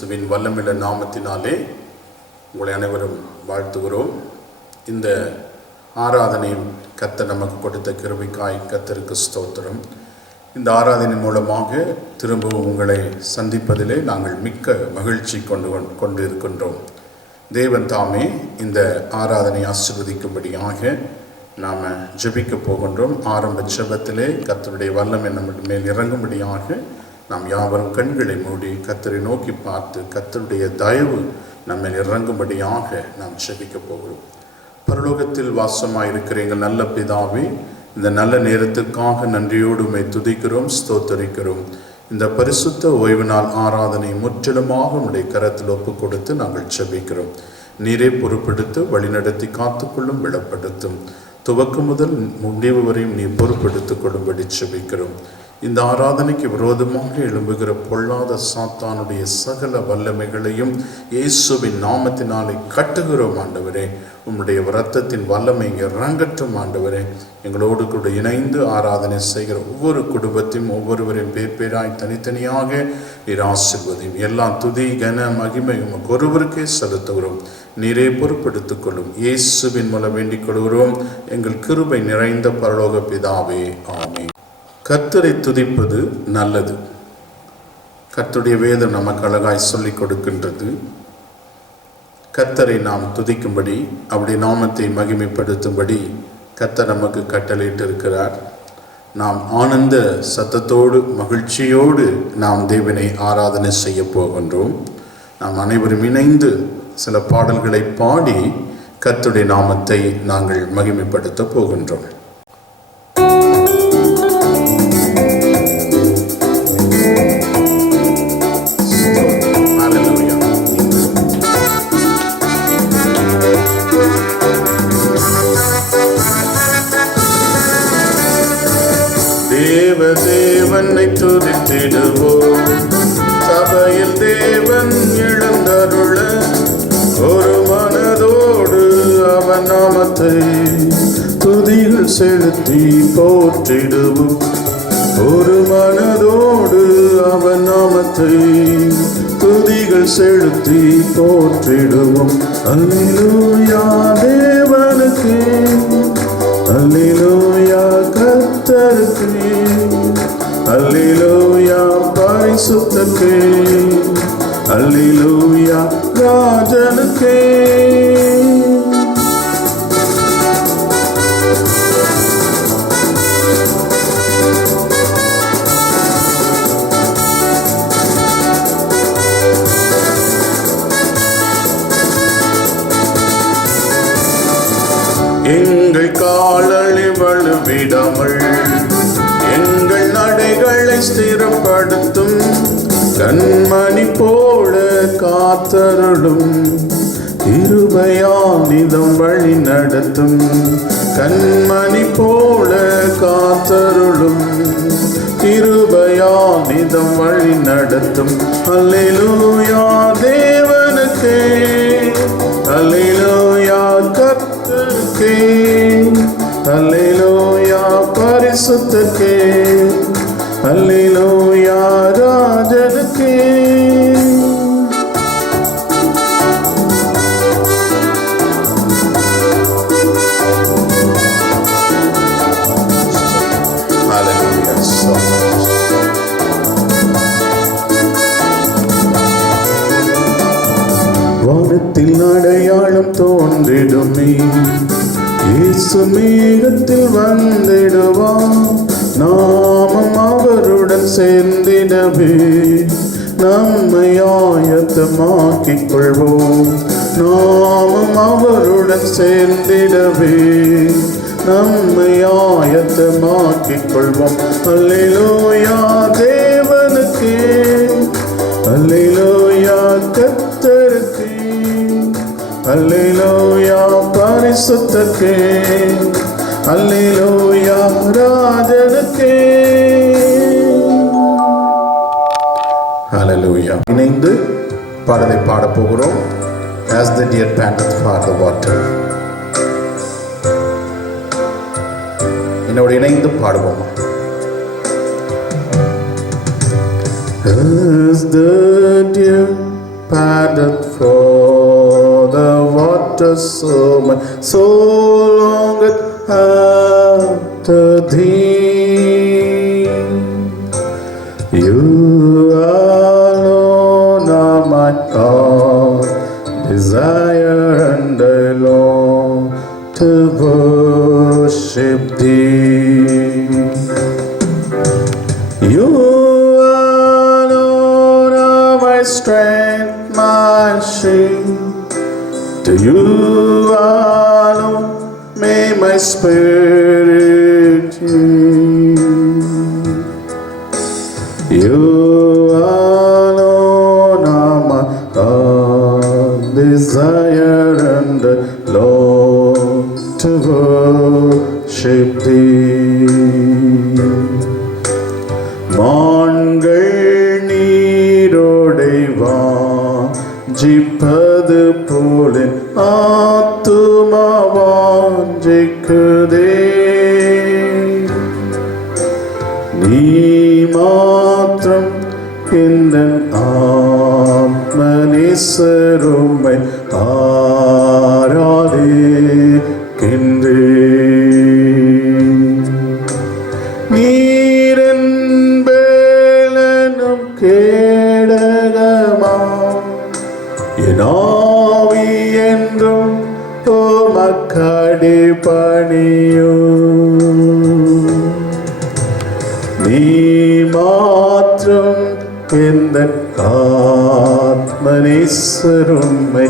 கிறிஸ்துவின் வல்லமில்ல நாமத்தினாலே உங்களை அனைவரும் வாழ்த்துகிறோம். இந்த ஆராதனை கர்த்தர் நமக்கு கொடுத்த கிருபைக்காய் கர்த்தருக்கு ஸ்தோத்திரம். இந்த ஆராதனை மூலமாக திரும்பவும் உங்களை சந்திப்பதிலே நாங்கள் மிக்க மகிழ்ச்சி கொண்டு இருக்கின்றோம். தேவன் தாமே இந்த ஆராதனை ஆசீர்வதிக்கும்படியாக நாம் ஜெபிக்க போகின்றோம். ஆரம்ப ஜெபத்திலே கர்த்தருடைய வல்லமை நம்ம மேல் இறங்கும்படியாக நாம் யாவரும் கண்களை மூடி கர்த்தரை நோக்கி பார்த்து கர்த்தருடைய தயவு நம்ம இறங்கும்படியாக நாம் ஜெபிக்க போகிறோம். பரலோகத்தில் வாசமாயிருக்கிற எங்கள் நல்ல பிதாவே, இந்த நல்ல நேரத்துக்காக நன்றியோடு உம்மை துதிக்கிறோம், ஸ்தோத்தரிக்கிறோம். இந்த பரிசுத்த ஓய்வு நாள் ஆராதனை முற்றிலுமாக உம்முடைய கரத்தில் ஒப்பு கொடுத்து நாங்கள் ஜெபிக்கிறோம். நீரே பொறுப்பெடுத்து வழிநடத்தி காத்துக்கொள்ளும், விளப்படுத்தும். துவக்கம் முதல் முடிவு வரையும் நீ பொறுப்பெடுத்துக் கொள்ளும்படி ஜெபிக்கிறோம். இந்த ஆராதனைக்கு விரோதமாக எழும்புகிற பொல்லாத சாத்தானுடைய சகல வல்லமைகளையும் இயேசுவின் நாமத்தினாலே கட்டுகிறோம் ஆண்டவரே. உம்முடைய இரத்தத்தின் வல்லமை இறங்கட்டும் ஆண்டவரே. எங்களோடு கூட இணைந்து ஆராதனை செய்கிற ஒவ்வொரு குடும்பத்தையும் ஒவ்வொருவரையும் பேர் பேராய் தனித்தனியாக நீர் ஆசீர்வதியும். எல்லா துதி கன மகிமை உமக்கு ஒருவருக்கே செலுத்துகிறோம். நீரே பொறுப்பெடுத்துக் கொள்ளும். இயேசுவின் மூலம் வேண்டிக் கொள்கிறோம் எங்கள் கிருபை நிறைந்த பரலோக பிதாவே, ஆமென். கர்த்தரை துதிப்பது நல்லது. கர்த்தருடைய வேதம் நமக்கு அழகாய் சொல்லிக் கொடுக்கின்றது. கர்த்தரை நாம் துதிக்கும்படி, அவருடைய நாமத்தை மகிமைப்படுத்தும்படி கர்த்தர் நமக்கு கட்டளையிட்டு இருக்கிறார். நாம் ஆனந்த சத்தத்தோடு மகிழ்ச்சியோடு நாம் தேவனை ஆராதனை செய்ய போகின்றோம். நாம் அனைவரும் இணைந்து சில பாடல்களை பாடி கர்த்தருடைய நாமத்தை நாங்கள் மகிமைப்படுத்த போகின்றோம். தேவனை துதித்திடுவோம், சபையில் தேவன் எழுந்தருள ஒரு மனதோடு அவன் நாமத்தை துதிகள் செலுத்தி போற்றிடுவோம். ஒரு மனதோடு அவன் நாமத்தை துதிகள் செலுத்தி போற்றிடுவோம். அல்லேலூயா தேவனுக்கு, அல்லேலூயா கர்த்தருக்கு, அல்லேலூயா பரிசுத்தருக்கு, அல்லேலூயா ராஜனுக்கே. எங்கள் காலளி வலுவிடாமல் எங்கள் நடைகளை ஸ்திரப்படுத்தும், கண்மணி போல காத்தருளும், கிருபையால் நிதம் வழி நடத்தும். கண்மணி போல காத்தருளும், கிருபையால் நிதம் வழி நடத்தும். அல்லேலூயா தேவனுக்கே, அல்லேலூயா கர்த்தருக்கே, அல்லேலூயா பரிசுத்தருக்கே, அல்லேலூயா ராஜனுக்கே. வானத்தில் அடையாளம் தோன்றிடுமே, இயேசு மேகத்தில் வந்திடுவான். நாமும் அவருடன் சேர்ந்திடவே நம்மை ஆயத்தமாக்கிக் கொள்வோம். நாமும் அவருடன் சேர்ந்திடவே நம்மை ஆயத்தமாக்கிக் கொள்வோம். அல்லேலூயா தேவனுக்கே, அல்லேலூயா கர்த்தருக்கே, அல்லேலூயா பரிசுத்தருக்கே, அல்லேலூயா ராஜனுக்கே. ஹல்லேலூயா. இணைந்து பாடலை பாடப் போகிறோம். As the deer panteth for the water. என்னோடு இணைந்து பாடுவோம். As the deer panted for the water, so my soul longeth after thee. You alone are my God, desire and I long to worship thee. You alone are my strength, my shield. To you alone may my spirit yield. You alone are my God, desire and long to worship thee. மான்கள் நீரோடை வாஞ்சிப்பது போல ஆத்துமா வாஞ்சிக்குதே. நீ மாத்திரம் எந்தன் ஆத்மநேசருமை ஆராதிக்கின்றேன். நீரன் பேலனும் கேடகமா என் ஆவி என்றும் உமக்கடி பணியும். நீ மாத்திரம் எந்தன் ஆத்மநேசருமை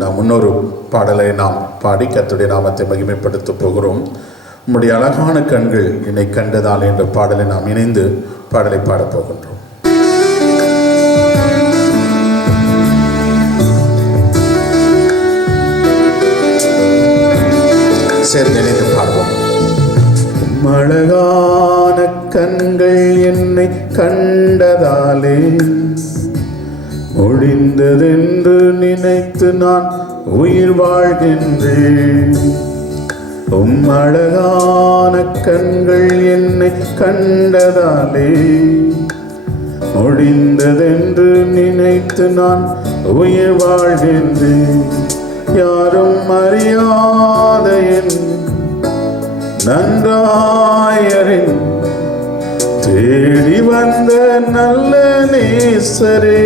நாம் இன்னொரு பாடலை நாம் பாடி கர்த்தருடைய நாமத்தை மகிமைப்படுத்த போகிறோம். உம்முடைய அழகான கண்கள் என்னை கண்டதால் என்ற பாடலை நாம் இணைந்து பாடலை பாடப் போகின்றோம். சேர்ந்து இணைந்து பாடுவோம். அழகான கண்கள் என்னை கண்டதாலே முடிந்ததென்று நினைத்து நான் உயிர் வாழ்கின்றேன். அழகான கண்கள் என்னை கண்டதாலே முடிந்ததென்று நினைத்து நான் உயிர் வாழ்கின்றேன். யாரும் அறியாத என் நன்றாயரின் தேடி வந்த நல்ல நேசரே.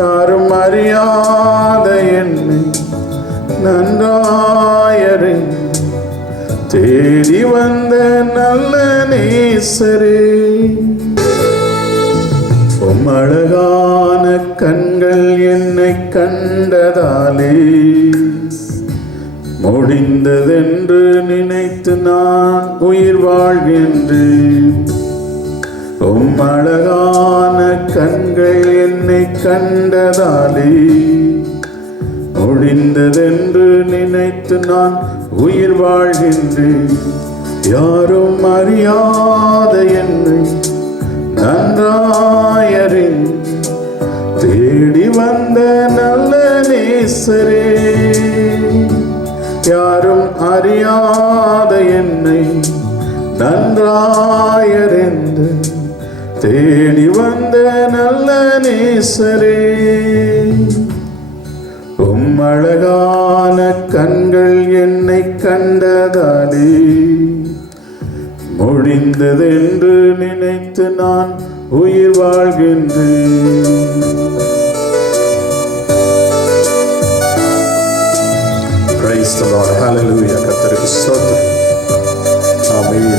யாரும் அறியாத என்னை நன்றாயரின் தேடி வந்த நல்ல நேசரே. அழகான கண்கள் என்னை கண்டதாலே முடிந்ததென்று நினைத்து நான் உயிர் வாழ்கின்றேன். அழகான கண்கள் என்னை கண்டதாலே முடிந்ததென்று நினைத்து நான் உயிர் வாழ்கின்றேன். யாரும் அறியாத என்னை நன்றாயரின் தேடி வந்த நல்ல நேசரே. யாரும் அறியாத என்னை நன்றாயறிந்து தேடி வந்த நல்ல நேசரே. அழகான கண்கள் என்னை கண்டதாலே முடிந்ததென்று நினைத்து நான் உயிர் வாழ்கின்றேன். Praise the Lord. Hallelujah. கர்த்தருக்கு ஸ்தோத்திரம். ஆமென்.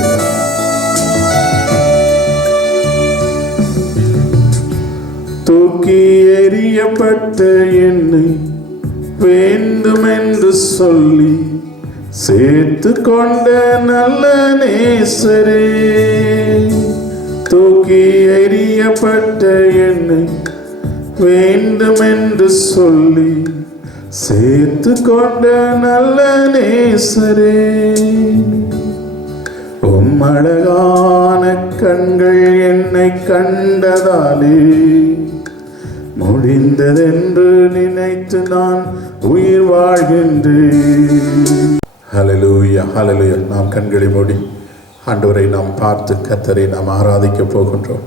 தூக்கி எறியப்பட்ட என்னை வேண்டுமென்று சொல்லி சேர்த்து கொண்ட நல்ல நேசரே. தூக்கி எறியப்பட்ட என்னை வேண்டுமென்று சொல்லி சேர்த்து கொண்ட நல்ல நேசரே. அழகான கண்கள் என்னை உம்மை கண்டதாலே முடிந்ததென்று நினைத்து நான் உயிர் வாழ்கின்றேன். ஹல்லேலூயா, ஹல்லேலூயா. நாம் கண்களை மூடி ஆண்டவரை நாம் பார்த்து கர்த்தரை நாம் ஆராதிக்க போகின்றோம்.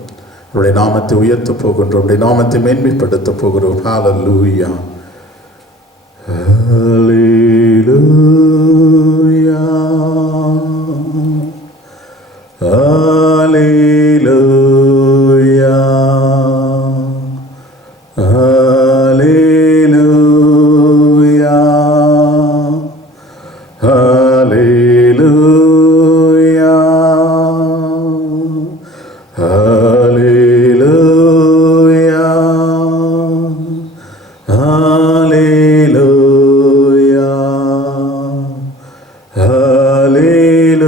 அவருடைய நாமத்தை உயர்த்த போகின்றோம். அவருடைய நாமத்தை மேன்மைப்படுத்த போகிறோம். ஹல்லேலூயா, ஹல்லேலூயா, ஹல்லேலூயா, ஹல்லேலூயா, ஹல்லேலூயா, ஹல்லேலூயா, ஹல்லேலூயா, ஹல்லேலூயா,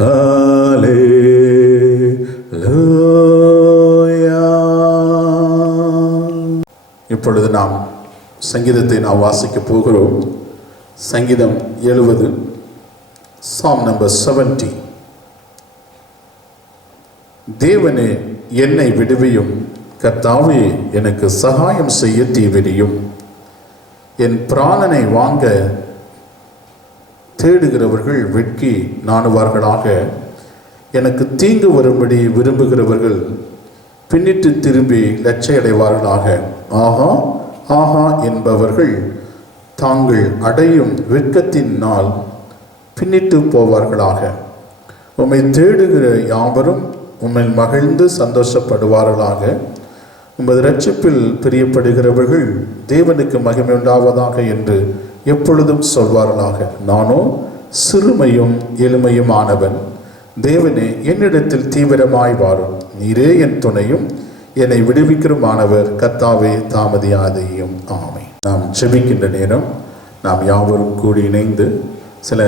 ஹல்லேலூயா. இப்பொழுது நாம் சங்கீதத்தை நாம் வாசிக்க போகிறோம். சங்கீதம் 70, Psalm number 70. தேவனே என்னை விடுவியும், கர்த்தாவே எனக்கு சகாயம் செய்ய தீவிரியும். என் பிராணனை வாங்க தேடுகிறவர்கள் வெட்கி நாணுவார்களாக. எனக்கு தீங்கு வரும்படி விரும்புகிறவர்கள் பின்னிட்டு திரும்பி லட்சையடைவார்களாக. ஆஹா ஆஹா என்பவர்கள் தாங்கள் அடையும் வெட்கத்தினால் பின்னிட்டு போவார்களாக. உம்மை தேடுகிற யாவரும் உம்மை மகிழ்ந்து சந்தோஷப்படுவார்களாக. உமது இரட்சிப்பில் பிரியப்படுகிறவர்கள் தேவனுக்கு மகிமை உண்டாவதாக என்று எப்பொழுதும் சொல்வார்களாக. நானோ சிறுமையும் எளிமையுமானவன். தேவனே என்னிடத்தில் தீவிரமாய் வாரும். நீரே என் துணையும் என்னை விடுவிக்கிறமானவர். கர்த்தாவே தாமதியாதையும். ஆமென். நாம் ஜெபிக்கின்ற நேரம் நாம் யாவரும் கூடி இணைந்து சில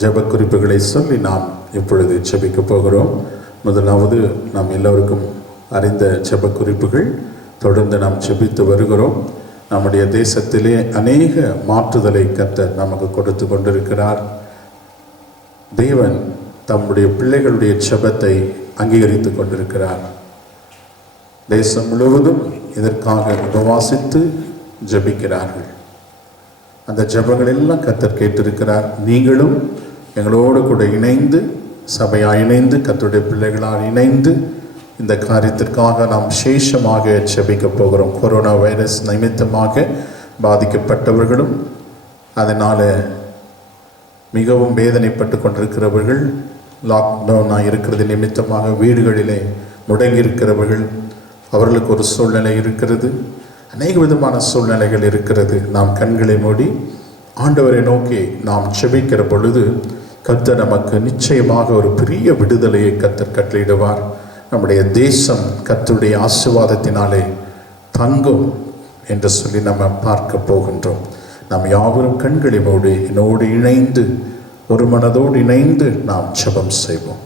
ஜெப குறிப்புகளை சொல்லி நாம் இப்பொழுது ஜெபிக்க போகிறோம். முதலாவது நாம் எல்லோருக்கும் அறிந்த ஜெப குறிப்புகள் தொடர்ந்து நாம் ஜெபித்து வருகிறோம். நம்முடைய தேசத்திலே அநேக மாற்றுதலை கர்த்தர் நமக்கு கொடுத்து கொண்டிருக்கிறார். தேவன் தம்முடைய பிள்ளைகளுடைய ஜெபத்தை அங்கீகரித்து கொண்டிருக்கிறார். தேசம் முழுவதும் இதற்காக உபவாசித்து ஜெபிக்கிறார்கள். அந்த ஜெபங்கள் எல்லாம் கர்த்தர் கேட்டிருக்கிறார். நீங்களும் எங்களோடு கூட இணைந்து, சபையாக இணைந்து, கர்த்தருடைய பிள்ளைகளால் இணைந்து இந்த காரியத்திற்காக நாம் விசேஷமாக ஜெபிக்க போகிறோம். கொரோனா வைரஸ் நிமித்தமாக பாதிக்கப்பட்டவர்களும் அதனால் மிகவும் வேதனைப்பட்டு கொண்டிருக்கிறவர்கள், லாக்டவுனாக இருக்கிறது நிமித்தமாக வீடுகளிலே முடங்கியிருக்கிறவர்கள், அவர்களுக்கு ஒரு சூழ்நிலை இருக்கிறது. அநேக விதமான சூழ்நிலைகள் இருக்கிறது. நாம் கண்களை மூடி ஆண்டவரை நோக்கி நாம் ஜெபிக்கிற பொழுது கர்த்தர் நமக்கு நிச்சயமாக ஒரு பெரிய விடுதலையை கர்த்தர் கட்டளையிடுவார். நம்முடைய தேசம் கர்த்தருடைய ஆசீர்வாதத்தினாலே தங்கும் என்று சொல்லி நம்ம பார்க்க போகின்றோம். நாம் யாவரும் கண்களை மூடி என்னோடு இணைந்து, ஒரு மனதோடு இணைந்து நாம் ஜெபம் செய்வோம்.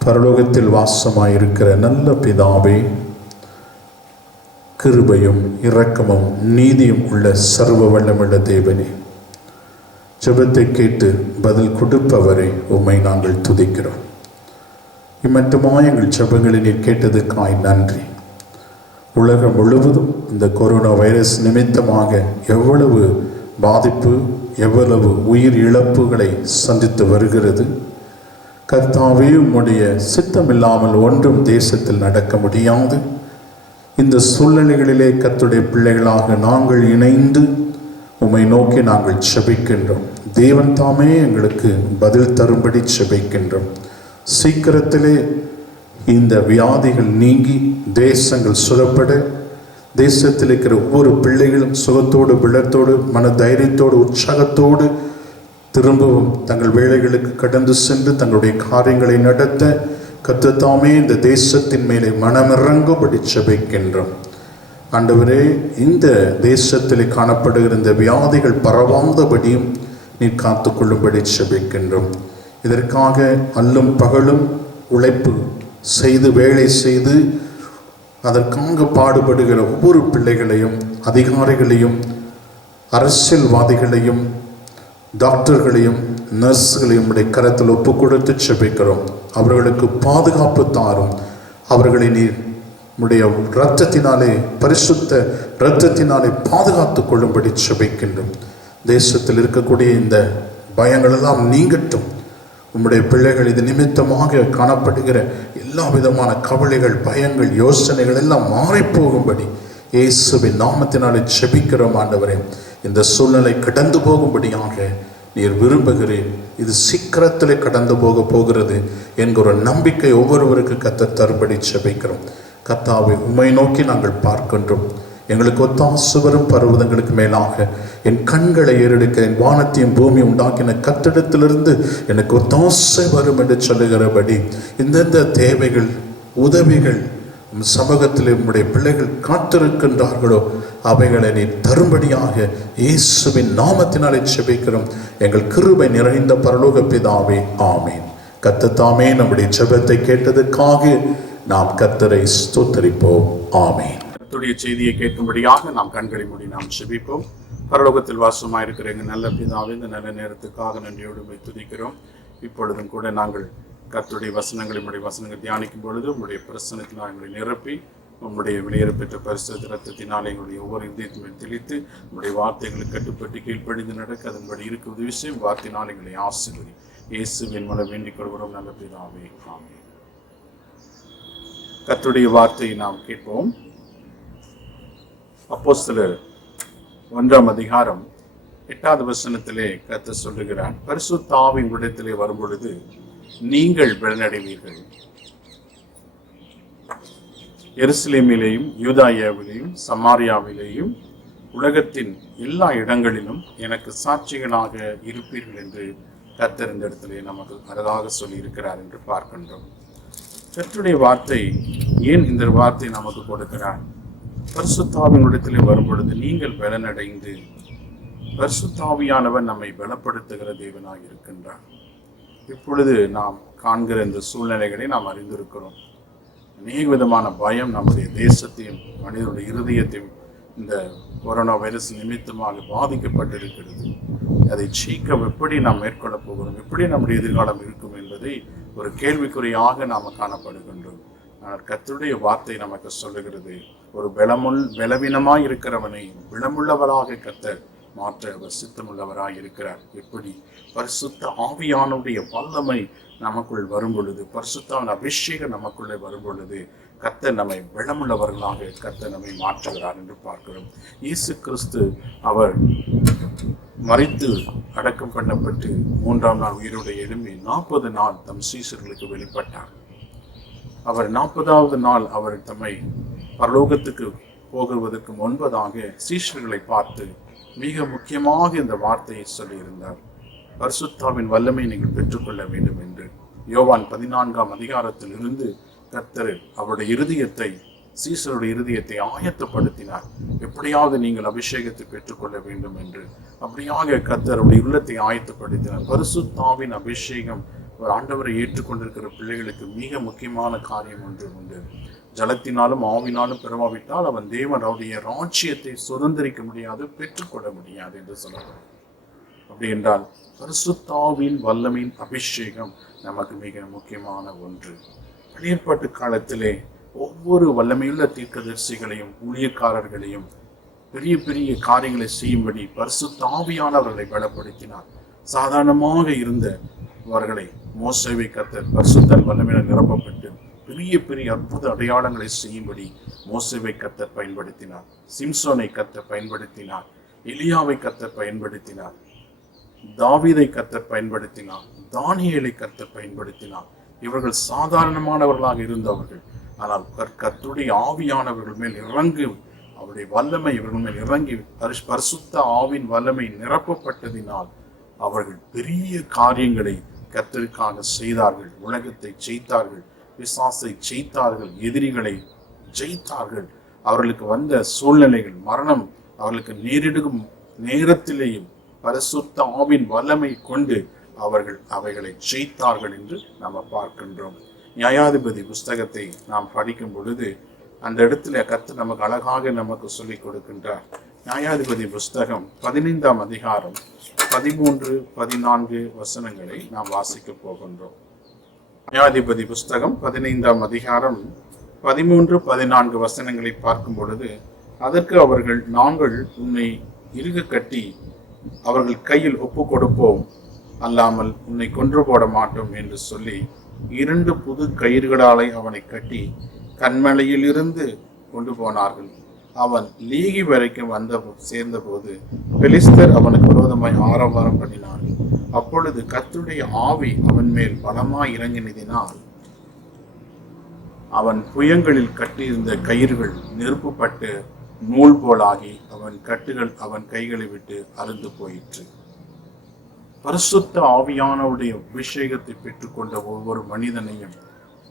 பரலோகத்தில் வாசமாயிருக்கிற நல்ல பிதாவே, கிருபையும் இரக்கமும் நீதியும் உள்ள சர்வ வல்லமுள்ள தேவனே, ஜெபத்தை கேட்டு பதில் கொடுப்பவரை உம்மை நாங்கள் துதிக்கிறோம். இம்மட்டுமாய் எங்கள் ஜெபங்களை நீர் கேட்டதுக்காய் நன்றி. உலகம் முழுவதும் இந்த கொரோனா வைரஸ் நிமித்தமாக எவ்வளவு பாதிப்பு, எவ்வளவு உயிர் இழப்புகளை சந்தித்து வருகிறது. கர்த்தாவே, உம்முடைய சித்தமில்லாமல் ஒன்றும் தேசத்தில் நடக்க முடியாது. இந்த சூழ்நிலைகளிலே கர்த்தருடைய பிள்ளைகளாக நாங்கள் இணைந்து உம்மை நோக்கி நாங்கள் ஜெபிக்கின்றோம். தேவன் தாமே எங்களுக்கு பதில் தரும்படி ஜெபிக்கின்றோம். சீக்கிரத்திலே இந்த வியாதிகள் நீங்கி தேசங்கள் சுகப்பட, தேசத்தில் இருக்கிற ஒவ்வொரு பிள்ளைகளும் சுகத்தோடு, விளத்தோடு, மன தைரியத்தோடு, உற்சாகத்தோடு திரும்பவும் தங்கள் வேலைகளுக்கு கடந்து சென்று தங்களுடைய காரியங்களை நடத்த கர்த்தர் தாமே இந்த தேசத்தின் மேலே மனமிறங்கும்படி ஜெபிக்கின்றோம். ஆண்டவரே, இந்த தேசத்தில் காணப்படுகிற இந்த வியாதிகள் பரவாதபடியும் நீர் காத்துக்கொள்ளும்படி ஜெபிக்கின்றோம். இதற்காக அல்லும் பகலும் உழைப்பு செய்து, வேலை செய்து அதற்காக பாடுபடுகிற ஒவ்வொரு பிள்ளைகளையும், அதிகாரிகளையும், அரசியல்வாதிகளையும், டாக்டர்களையும் நர்ஸ்களையும் உடைய கரத்தில் ஒப்பு கொடுத்து செபிக்கிறோம். அவர்களுக்கு பாதுகாப்பு தாரும். அவர்களை நீர் உடைய இரத்தத்தினாலே, பரிசுத்த இரத்தத்தினாலே பாதுகாத்து கொள்ளும்படி செபிக்கின்றோம். தேசத்தில் இருக்கக்கூடிய இந்த பயங்கள் எல்லாம் நீங்கட்டும். உம்முடைய பிள்ளைகள் இது நிமித்தமாக காணப்படுகிற எல்லா விதமான கவலைகள், பயங்கள், யோசனைகள் எல்லாம் மாறிப்போகும்படி இயேசுவின் நாமத்தினாலே செபிக்கிறோம். ஆண்டவரே, இந்த சூழ்நிலை கடந்து போகும்படியாக நீர் விரும்புகிறேன். இது சீக்கிரத்திலே கடந்து போகிறது என்கிற ஒரு நம்பிக்கை ஒவ்வொருவருக்கு கர்த்தர் தரும்படி செபிக்கிறோம். கர்த்தாவை உம்மை நோக்கி நாங்கள் பார்க்கின்றோம். எங்களுக்கு ஒத்தாசு வரும் பர்வதங்களுக்கு மேலாக என் கண்களை ஏறெடுக்க என் வானத்தையும் பூமி உண்டாக்கின கர்த்தரிடத்திலிருந்து எனக்கு ஒத்தாசை வரும் என்று சொல்லுகிறபடி இந்தந்த தேவைகள், உதவிகள் சமூகத்தில் உம்முடைய பிள்ளைகள் காத்திருக்கின்றார்களோ அவைகளை நீ தரும்படியாக இயேசுவின் நாமத்தினாலே செபிக்கிறோம். எங்கள் கிருபை நிறைந்த பரலோக பிதாவே, ஆமீன். கர்த்தர் தாமே நம்முடைய ஜெபத்தை கேட்டதுக்காக நாம் கர்த்தரை ஸ்தோத்தரிப்போம். ஆமீன். கர்த்தருடைய செய்தியை கேட்கும்படியாக நாம் கண்களை மூடி நாம் செபிப்போம். பரலோகத்தில் வாசமாயிருக்கிற எங்கள் நல்ல பிதாவே, இந்த நல்ல நேரத்துக்காக நன்றியோடு துதிக்கிறோம். இப்பொழுதும் கூட நாங்கள் கர்த்தருடைய வசனங்களை, உம்முடைய வசனங்கள் தியானிக்கும் பொழுது உம்முடைய பிரசன்னத்தினால் எங்களை நிரப்பி, உம்முடைய விலையேற பெற்ற பரிசுத்த இரத்தத்தினால் எங்களுடைய ஒவ்வொரு இதயத்தையும் தெளித்து, உம்முடைய வார்த்தைகளுக்கு கட்டுப்பட்டு கீழ்ப்படிந்து நடக்க அதன்படி இருக்க உதவி செய்யும். வார்த்தையினால் எங்களை ஆசீர்வதி. இயேசுவின் மூலம் வேண்டிக் கொள்கிறோம் நல்ல பிதாவே, ஆமென். கர்த்தருடைய வார்த்தையை நாம் கேட்போம். அப்போஸ்தலர் 1ஆம் அதிகாரம் 8வது வசனத்திலே கர்த்தர் சொல்லுகிறார், பரிசுத்த ஆவி உங்களிடத்திலே வரும்பொழுது நீங்கள் பலனடைவீர்கள். எருசலேமிலேயும் யூதாயாவிலேயும் சமாரியாவிலேயும் உலகத்தின் எல்லா இடங்களிலும் எனக்கு சாட்சிகளாக இருப்பீர்கள் என்று கர்த்தர் இந்த இடத்திலே நமக்கு அழகாக சொல்லி இருக்கிறார் என்று பார்க்கின்றோம். கர்த்தருடைய வார்த்தை ஏன் இந்த வார்த்தை நமக்கு கொடுக்கிறார்? பரிசுத்த ஆவியின் இடத்திலே வரும்பொழுது நீங்கள் பலனடைந்து, பரிசுத்த ஆவியானவர் நம்மை பலப்படுத்துகிற தேவனாக இருக்கின்றார். இப்பொழுது நாம் காண்கிற இந்த சூழ்நிலைகளை நாம் அறிந்திருக்கிறோம். அநேக விதமான பயம் நம்முடைய தேசத்தையும் மனிதனுடைய இருதயத்தையும் இந்த கொரோனா வைரஸ் நிமித்தமாக பாதிக்கப்பட்டிருக்கிறது. அதை சீக்க எப்படி நாம் மேற்கொள்ள போகிறோம், எப்படி நம்முடைய எதிர்காலம் இருக்கும் என்பதை ஒரு கேள்விக்குறியாக நாம் காணப்படுகின்றோம். ஆனால் கர்த்தருடைய வார்த்தை நமக்கு சொல்லுகிறது, ஒரு பலவீனமாய் இருக்கிறவனை பலமுள்ளவராக கர்த்தர் மாற்ற அவர் சித்தமுள்ளவராக இருக்கிறார். எப்படி? பரிசுத்த ஆவியானுடைய வல்லமை நமக்குள் வரும் பொழுது, பரிசுத்தாவின் அபிஷேகம் நமக்குள்ளே வரும் பொழுது கர்த்தர் நம்மை பலமுள்ளவர்களாக கர்த்தர் நம்மை மாற்றுகிறார் என்று பார்க்கிறோம். இயேசு கிறிஸ்து அவர் மரித்து அடக்கம் பண்ணப்பட்டு 3ஆம் நாள் உயிரோடு எழும்பி 40 நாள் தம் சீஷர்களுக்கு வெளிப்பட்டார். அவர் 40வது நாள் அவர் தம்மை பரலோகத்துக்கு போகுவதற்கு முன்பதாக சீஷர்களை பார்த்து மிக முக்கியமாக இந்த வார்த்தையை சொல்லியிருந்தார், பரிசுத்தாவின் வல்லமை நீங்கள் பெற்றுக்கொள்ள வேண்டும் என்று. யோவான் 14ஆம் அதிகாரத்தில் இருந்து கர்த்தர் அவருடைய இருதயத்தை, சீசருடைய இருதயத்தை ஆயத்தப்படுத்தினார். எப்படியாவது நீங்கள் அபிஷேகத்தை பெற்றுக்கொள்ள வேண்டும் என்று. அப்படியாக கர்த்தருடைய உள்ளத்தை ஆயத்தப்படுத்தினார். பரிசுத்தாவின் அபிஷேகம் ஒரு ஆண்டவரை ஏற்றுக்கொண்டிருக்கிற பிள்ளைகளுக்கு மிக முக்கியமான காரியம் ஒன்று உண்டு. ஜலத்தினாலும் ஆவினாலும் பெறவாவிட்டால் அவன் தேவனுடைய ராஜ்யத்தை சுதந்திரிக்க முடியாது, பெற்றுக்கொள்ள முடியாது என்று சொல்லலாம். அப்படி என்றால் பரிசுத்தாவின் வல்லமையின் அபிஷேகம் நமக்கு மிக முக்கியமான ஒன்று. பழையற்பாட்டு காலத்திலே ஒவ்வொரு வல்லமையுள்ள தீர்க்கதரிசிகளையும் ஊழியக்காரர்களையும் பெரிய பெரிய காரியங்களை செய்யும்படி பரிசுத்த ஆவியானவர்களை பலப்படுத்தினார். சாதாரணமாக இருந்தவர்களை மோசேவை கர்த்தர் பரிசுத்த வல்லமையினால் நிரப்பப்பட்டு பெரிய பெரிய அற்புத அடையாளங்களை செய்யும்படி மோசேவை கர்த்தர் பயன்படுத்தினார். சிம்சோனை கர்த்தர் பயன்படுத்தினார். எலியாவை கர்த்தர் பயன்படுத்தினார். தாவீதை கர்த்தர் பயன்படுத்தினார். தானியேலை கர்த்தர் பயன்படுத்தினார். இவர்கள் சாதாரணமானவர்களாக இருந்தவர்கள். ஆனால் கர்த்தருடைய ஆவியானவர்கள் மேல் இறங்கி, அவருடைய வல்லமை இவர்கள் மேல் இறங்கி பரிசுத்த ஆவின் வல்லமை நிரப்பப்பட்டதினால் அவர்கள் பெரிய காரியங்களை கர்த்தருக்காக செய்தார்கள். உலகத்தை ஜெயித்தார்கள், பிசாசை ஜெயித்தார்கள், எதிரிகளை ஜெயித்தார்கள். அவர்களுக்கு வந்த சூழ்நிலைகள், மரணம் அவர்களுக்கு நேரிடும் நேரத்திலேயும் பரிசுத்த ஆவின் வல்லமை கொண்டு அவர்கள் அவைகளை ஜெயித்தார்கள் என்று நாம் பார்க்கின்றோம். நியாயாதிபதி புஸ்தகத்தை நாம் படிக்கும் பொழுது அந்த இடத்துல கர்த்தர் நமக்கு அழகாக நமக்கு சொல்லிக் கொடுக்கின்றார். நியாயாதிபதி புஸ்தகம் 15ஆம் அதிகாரம் 13, 14 வசனங்களை நாம் வாசிக்க போகின்றோம். நியாயாதிபதி புஸ்தகம் 15ஆம் அதிகாரம் 13, 14 வசனங்களை பார்க்கும் பொழுது, அதற்கு அவர்கள், நாங்கள் உன்னை இறுக கட்டி அவர்கள் கையில் ஒப்பு கொடுப்போம், அல்லாமல் உன்னை கொன்று போட மாட்டோம் என்று சொல்லி 2 புது கயிறுகளாலே அவனை கட்டி கன்மலையிலிருந்து கொண்டு போனார்கள். அவன் லீகி வரைக்கும் சேர்ந்தபோது பெலிஸ்தர் அவனுக்கு விரோதமாய் ஆரவாரம் பண்ணினார்கள். அப்பொழுது கர்த்தருடைய ஆவி அவன் மேல் பலமாய் இறங்கினதினால் அவன் புயங்களில் கட்டியிருந்த கயிறுகள் நெருப்புப்பட்டு நூல் போலாகி அவன் கட்டுகள் அவன் கைகளை விட்டு அறுந்து போயிற்று. பரிசுத்த ஆவியானவருடைய அபிஷேகத்தை பெற்றுக்கொண்ட ஒவ்வொரு மனிதனையும்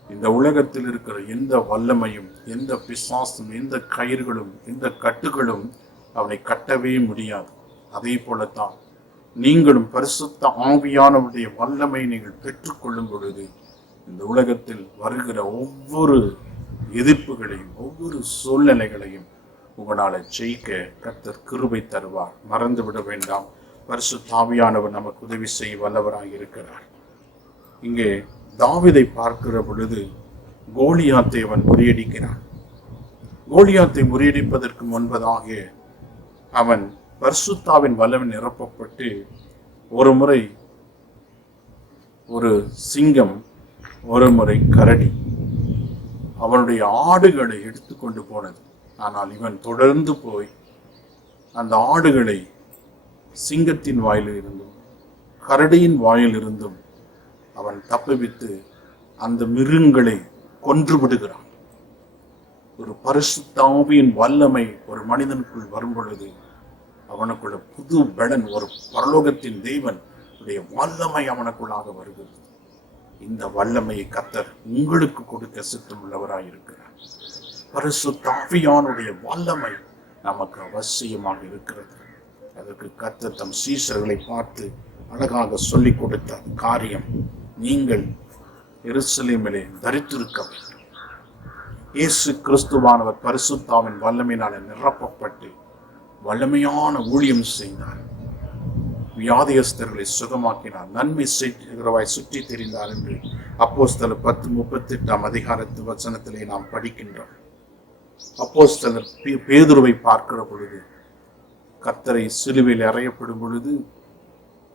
இந்த உலகத்தில் இருக்கிற எந்த வல்லமையும், எந்த பிசாசும், எந்த கயிறுகளும், எந்த கட்டுகளும் அவனை கட்டவே முடியாது. அதே போலத்தான் நீங்களும் பரிசுத்த ஆவியானவருடைய வல்லமை நீங்கள் பெற்றுக்கொள்ளும் பொழுது இந்த உலகத்தில் வருகிற ஒவ்வொரு எதிர்ப்புகளையும், ஒவ்வொரு சூழ்நிலைகளையும் உங்களால் ஜெயிக்க கர்த்தர் கிருபை தருவார். மறந்து விட வேண்டாம், பரிசுத்த ஆவியானவர் நமக்கு உதவி செய்ய வல்லவராக இருக்கிறார். இங்கே தாவீதை பார்க்கிற பொழுது கோலியாத்தை அவன் முறியடிக்கிறான். கோலியாத்தை முறியடிப்பதற்கு முன்பதாக அவன் பரிசுத்தாவின் வல்லமை நிரப்பப்பட்டு ஒரு முறை ஒரு சிங்கம், ஒரு முறை கரடி அவனுடைய ஆடுகளை எடுத்துக்கொண்டு போனது. ஆனால் இவன் தொடர்ந்து போய் அந்த ஆடுகளை சிங்கத்தின் வாயில் இருந்தும் கரடியின் வாயில் இருந்தும் அவன் தப்பிவித்து அந்த மிருகங்களை கொன்று விடுகிறான். ஒரு பரிசுத்த ஆவியின் வல்லமை ஒரு மனிதனுக்குள் வரும் பொழுது அவனுக்குள்ள புது பலன், ஒரு பரலோகத்தின் தேவன் உடைய வல்லமை அவனுக்குள்ளாக வருகிறது. இந்த வல்லமையை கர்த்தர் உங்களுக்கு கொடுக்க சித்தம் உள்ளவராய் இருக்கிறார். பரிசுத்த ஆவியானுடைய வல்லமை நமக்கு அவசியமாக இருக்கிறது. அதற்கு கர்த்தர் தம் சீஷர்களை பார்த்து அழகாக சொல்லிக் கொடுத்த காரியம், நீங்கள் எருசலேமிலே தரித்திருக்க வேண்டும். இயேசு கிறிஸ்துவானவர் பரிசுத்தாவின் வல்லமையினால நிரப்பப்பட்டு வல்லமையான ஊழியம் செய்தார். வியாதியஸ்தர்களை சுகமாக்கினார், நன்மை செய்கிறவாய் சுற்றி தெரிந்தார் என்று அப்போஸ்தலர் 10:38 அதிகாரத்து வசனத்திலே நாம் படிக்கின்றோம். அப்போஸ்தலர் பேதுருவை பார்க்கிற பொழுது, கர்த்தரை சிலுவையில் அறையப்படும் பொழுது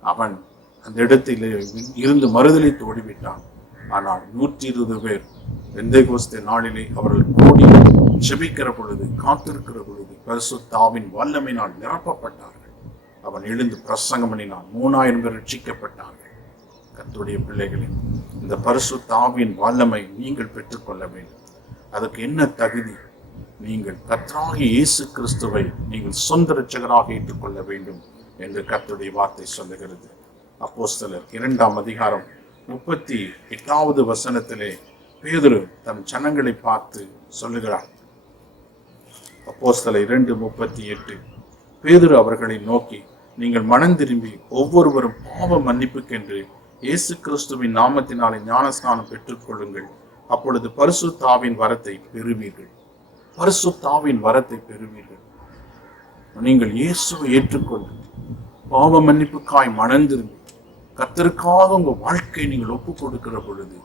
அவன் அந்த இடத்தில் இருந்து மறுதலித்து ஓடிவிட்டான். ஆனால் 120 பேர் பெந்தேகோஸ்தே நாளிலே அவர்கள் கூடி ஜெபிக்கிற பொழுது, காத்திருக்கிற பொழுது பரிசுத்த ஆவியின் வல்லமையினால் நிரப்பப்பட்டார்கள். அவன் எழுந்து பிரசங்கம் பண்ணினான். 3000 பேர் ரட்சிக்கப்பட்டார்கள். கர்த்தருடைய பிள்ளைகளே, இந்த பரிசுத்த ஆவியின் வல்லமை நீங்கள் பெற்றுக்கொள்ள வேண்டும். அதுக்கு என்ன தகுதி? நீங்கள் கர்த்தராகிய இயேசு கிறிஸ்துவை நீங்கள் சொந்த இரட்சகராக ஏற்றுக்கொள்ள வேண்டும் என்று கர்த்தருடைய வார்த்தை சொல்லுகிறது. அப்போஸ்தலர் 2ஆம் அதிகாரம் 38வது வசனத்திலே பேதுரு தம் ஜனங்களை பார்த்து சொல்லுகிறார். அப்போஸ்தலர் 2:38, பேதுரு அவர்களை நோக்கி, நீங்கள் மனம் திரும்பி ஒவ்வொருவரும் பாவ மன்னிப்புக்கென்று இயேசு கிறிஸ்துவின் நாமத்தினாலே ஞானஸ்நானம் பெற்றுக்கொள்ளுங்கள், அப்பொழுது பரிசுத்த ஆவியின் வரத்தை பெறுவீர்கள். பரிசுத்த ஆவியின் வரத்தை பெறுவீர்கள். நீங்கள் இயேசுவை ஏற்றுக்கொண்டு பாவ மன்னிப்புக்காய் மனம் திரும்பி கர்த்தருக்காக உங்க வாழ்க்கையை நீங்கள் ஒப்புக் கொடுக்கிற பொழுது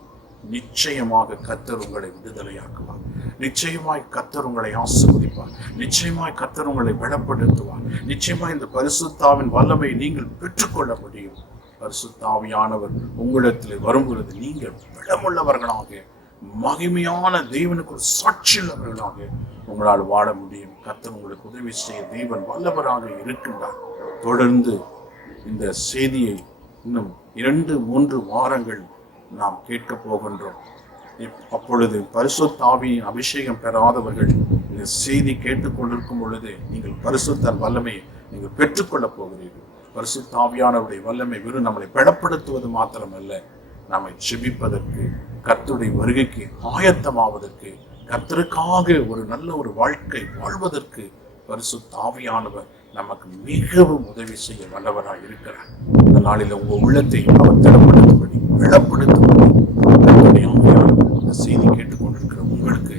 நிச்சயமாக கர்த்தர் உங்களை விடுதலையாக்குவார். நிச்சயமாய் கர்த்தர் உங்களை ஆசீர்வதிப்பார். நிச்சயமாய் கர்த்தர் உங்களை பலப்படுத்துவார். நிச்சயமாய் இந்த பரிசுத்தாவின் வல்லமையை நீங்கள் பெற்றுக்கொள்ள முடியும். பரிசுத்த ஆவியானவர் உங்களிடத்தில் வரும் பொழுது நீங்கள் பலமுள்ளவர்களாக, மகிமையான தேவனுக்கு ஒரு சாட்சியுள்ளவர்களாக உங்களால் வாழ முடியும். கர்த்தர் உங்களுக்கு உதவி செய்ய தேவன் வல்லவராக இருக்கின்றார். தொடர்ந்து இந்த செய்தியை இன்னும் 2-3 வாரங்கள் நாம் கேட்க போகின்றோம். அப்பொழுது பரிசுத்த ஆவியின் அபிஷேகம் பெறாதவர்கள் இந்த செய்தி கேட்டுக்கொண்டிருக்கும் பொழுது நீங்கள் பரிசுத்த வல்லமையை நீங்கள் பெற்றுக்கொள்ள போகிறீர்கள். பரிசுத்த ஆவியானவருடைய வல்லமை வெறும் நம்மளை பலப்படுத்துவது மாத்திரமல்ல, நம்மை ஜெபிப்பதற்கு, கர்த்தருடைய வருகைக்கு ஆயத்தமாவதற்கு, கர்த்தருக்காக ஒரு நல்ல ஒரு வாழ்க்கை வாழ்வதற்கு பரிசுத்த ஆவியானவர் நமக்கு மிகவும் உதவி செய்ய வல்லவராக இருக்கிறார். இந்த நாளில் உங்கள் உள்ளத்தை அவர் திடப்படுத்தும்படி, பலப்படுத்தும்படி கர்த்தருடைய ஆவியானவர் இந்த செய்தி கேட்டுக்கொண்டிருக்கிற உங்களுக்கு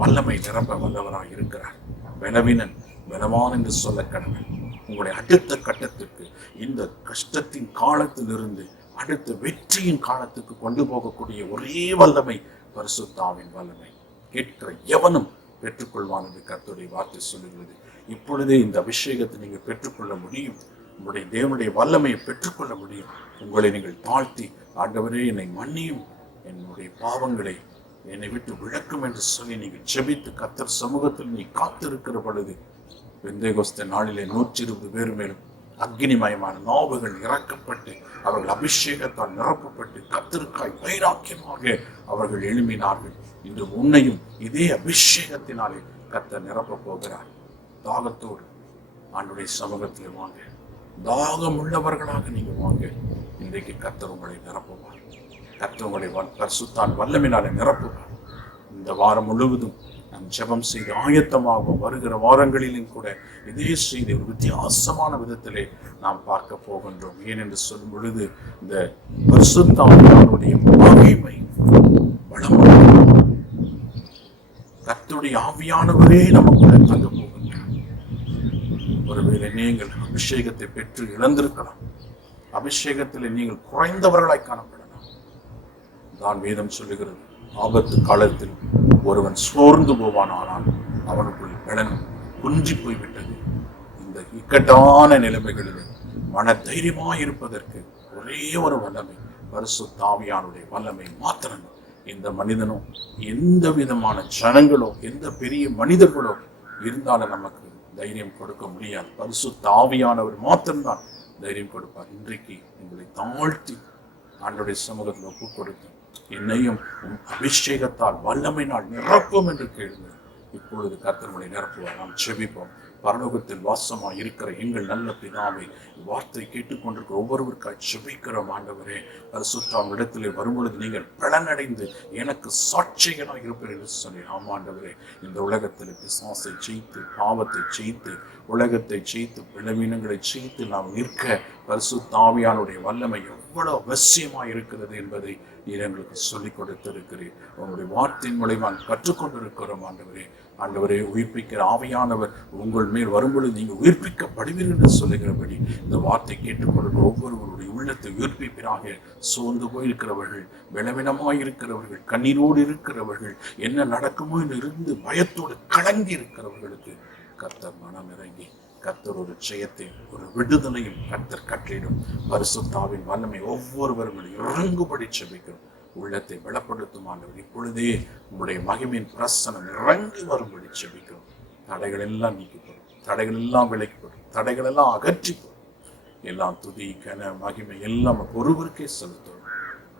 வல்லமை நிரம்ப வல்லவராக இருக்கிறார். பலவீனன் பலவான் என்று சொல்ல கடமை. உங்களுடைய அடுத்த கட்டத்திற்கு, இந்த கஷ்டத்தின் காலத்திலிருந்து அடுத்த வெற்றியின் காலத்துக்கு கொண்டு போகக்கூடிய ஒரே வல்லமை பரிசுத்தாவின் வல்லமை. கேட்கிற எவனும் பெற்றுக்கொள்வான் என்று கர்த்தருடைய வார்த்தை சொல்லுகிறது. இப்பொழுதே இந்த அபிஷேகத்தை நீங்கள் பெற்றுக்கொள்ள முடியும். உங்களுடைய தேவனுடைய வல்லமையை பெற்றுக்கொள்ள முடியும். உங்களை நீங்கள் தாழ்த்தி, ஆண்டவரே என்னை மன்னியும், என்னுடைய பாவங்களை என்னை விட்டு விளக்கும் என்று சொல்லி நீங்கள் ஜெபித்து கர்த்தர் சமூகத்தில் நீ காத்திருக்கிற பொழுது, பெந்தேகோஸ்தே நாளிலே 120 பேர் மேலும் அக்னிமயமான நாவுகள் இறக்கப்பட்டு அவர்கள் அபிஷேகத்தால் நிரப்பப்பட்டு கர்த்தருக்காய் வைராக்கியமாக அவர்கள் எழும்பினார்கள். இன்று உன்னையும் இதே அபிஷேகத்தினாலே கர்த்தர் நிரப்ப போகிறார். தாகத்தோடு ஆண்டவருடைய சமூகத்தில் வாங்க. தாகம் உள்ளவர்களாக நீங்க வாங்க. இன்றைக்கு கர்த்தர் உங்களை நிரப்புவார். கர்த்தர் உங்களை பரிசுத்தான் வல்லமையினாலே நிரப்புவார். இந்த வாரம் முழுவதும் நாம் ஜெபம் செய்து ஆயத்தமாகும். வருகிற வாரங்களிலும் கூட இதே செய்தி ஒரு வித்தியாசமான விதத்திலே நாம் பார்க்க போகின்றோம். ஏனென்று சொல்லும் பொழுது இந்த பரிசுத்தாவியானுடைய மகிமை வளமான கர்த்தருடைய ஆவியானவரே நமக்குள்ள தங்க போகின்றார். ஒருவேளை நீங்கள் அபிஷேகத்தை பெற்று இழந்திருக்கலாம். அபிஷேகத்தில் நீங்கள் குறைந்தவர்களாய் காணப்படலாம். தான் வேதம் சொல்லுகிறது, ஆபத்து காலத்தில் ஒருவன் சோர்ந்து போவான், ஆனால் அவனுக்குள் பலன் குன்றி போய்விட்டது. இந்த இக்கட்டான நிலைமைகளில் மன தைரியமாய் இருப்பதற்கு ஒரே ஒரு வல்லமை பரிசுத்த ஆவியானுடைய வல்லமை மாத்திரம். இந்த மனிதனோ, எந்த விதமான ஜனங்களோ, எந்த பெரிய மனிதர்களோ இருந்தாலும் நமக்கு தைரியம் கொடுக்க முடியாது. பரிசுத்த ஆவியானவர் மாத்திரம்தான் தைரியம் கொடுப்பார். இன்றைக்கு உங்களை தாழ்த்தி ஆண்டவருடைய சமூகத்தில் ஒப்புக் கொடுத்து, என்னையும் அபிஷேகத்தால் வல்லமையினால் நிரப்பும் என்று கேளுங்கள். இப்பொழுது கர்த்தர் நிரப்புவார். நாம் செபிப்போம். பரலோகத்தில் வாசமாய் இருக்கிற எங்கள் நல்ல பிதாவே, வார்த்தை கேட்டுக்கொண்டிருக்கிற ஒவ்வொருவருக்காய் செபிக்கிறோம். ஆண்டவரே, பரிசுத்தாம் இடத்திலே வரும்பொழுது நீங்கள் பலனடைந்து எனக்கு சாட்சிகளாக இருப்பீர்கள் என்று சொன்னீர். ஆமாண்டவரே, இந்த உலகத்தில் பிசாசை ஜெயித்து, பாவத்தை ஜெயித்து, உலகத்தை ஜெயித்து, பலவீனங்களை ஜெயித்து நாம் நிற்க பரிசுத்த ஆவியானுடைய வல்லமை எவ்வளவு அவசியமாக இருக்கிறது என்பதை நீர் எங்களுக்கு சொல்லிக் கொடுத்திருக்கிறீர். உங்களுடைய வார்த்தையின் மூலமா கற்றுக்கொண்டிருக்கிறோம். ஆண்டவரே, உயிர்ப்பிக்கிற ஆவியானவர் உங்கள் மேல் வரும்பொழுது நீங்கள் உயிர்ப்பிக்கப்படுவீர்கள் என்று சொல்லுகிறபடி இந்த வார்த்தை கேட்டுக்கொள்கிற ஒவ்வொருவருடைய உள்ளத்தை உயிர்ப்பிப்பீராக. சோர்ந்து போயிருக்கிறவர்கள், பலவீனமாய் இருக்கிறவர்கள், கண்ணீரோடு இருக்கிறவர்கள், என்ன நடக்குமோ என்று இருந்து பயத்தோடு கலங்கி இருக்கிறவர்களுக்கு கர்த்தர் மனம் இறங்கி கர்த்தர் ஒரு ஜெயத்தை, ஒரு விடுதலையும் கர்த்தர் கட்டளையிடும். பரிசுத்தாவின் வல்லமை ஒவ்வொருவரும் இறங்குபடி செபிக்கிறோம். உள்ளத்தை பலப்படுத்தும் ஆண்டவர், இப்பொழுதே உங்களுடைய மகிமையின் பிரசனம் இறங்கி வரும்படி செபிக்கிறோம். தடைகள் எல்லாம் நீக்கப்படும், தடைகள் எல்லாம் விலக்கப்படும், தடைகள் எல்லாம் அகற்றிப்படும். எல்லாம் துதி, கன, மகிமை எல்லாம் ஒருவருக்கே செலுத்தும்.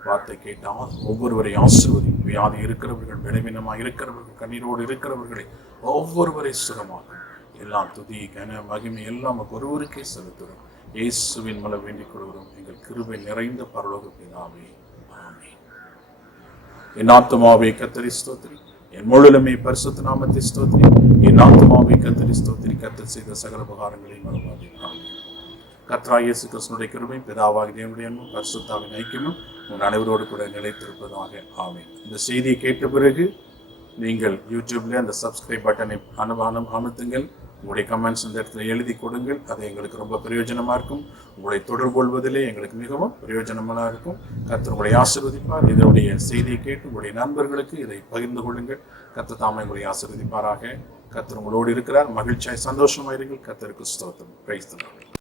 வார்த்தை கேட்டால் ஒவ்வொருவரை ஆசீர்வதி. வியாதி இருக்கிறவர்கள், பலவீனமாக இருக்கிறவர்கள், கண்ணீரோடு இருக்கிறவர்களை ஒவ்வொருவரை சுகமாக்கும். எல்லாம் துதி, கன, மகிமை எல்லாம் ஒருவருக்கே செலுத்துகிறோம். இயேசுவின் மூலம் வேண்டிக் கொள்கிறோம் எங்கள் கிருபை நிறைந்த பரலோக பிதாவே, ஆமென். என் ஆத்துமாவே கர்த்தரை ஸ்தோத்திரி, என் முழுமே பரிசுத்த நாமத்தை ஸ்தோத்திரி. என் ஆத்துமாவே கர்த்தரை ஸ்தோத்திரி, கர்த்தர் செய்த சகல உபகாரங்களை மறவாதே. ஆமென். கர்த்தராகிய இயேசு கிறிஸ்துவின் கிருபை, பிதாவாகிய தேவனுடைய அன்பும் பரிசுத்தாவின் ஐக்கியமும் உங்கள் அனைவரோடு கூட நிலைத்திருப்பதாக. ஆமென். இந்த செய்தியை கேட்ட பிறகு நீங்கள் யூடியூப்ல அந்த சப்ஸ்கிரைப் பட்டனை அமுத்துங்கள். உங்களுடைய கமெண்ட்ஸ் இந்த இடத்துல எழுதி கொடுங்கள். அது எங்களுக்கு ரொம்ப பிரயோஜனமாக இருக்கும். உங்களை தொடர்பு கொள்வதிலே எங்களுக்கு மிகவும் பிரயோஜனமாக இருக்கும். கர்த்தர் உங்களை ஆசீர்வதிப்பார். இதனுடைய செய்தியை கேட்டு உங்களுடைய நண்பர்களுக்கு இதை பகிர்ந்து கொள்ளுங்கள். கர்த்தர் தாமே உங்களை ஆசீர்வதிப்பாராக. கர்த்தர் உங்களோடு இருக்கிறார். மகிழ்ச்சியாய் சந்தோஷமாயிருங்கள். கர்த்தருக்கு ஸ்தோத்திரம். Praise the Lord.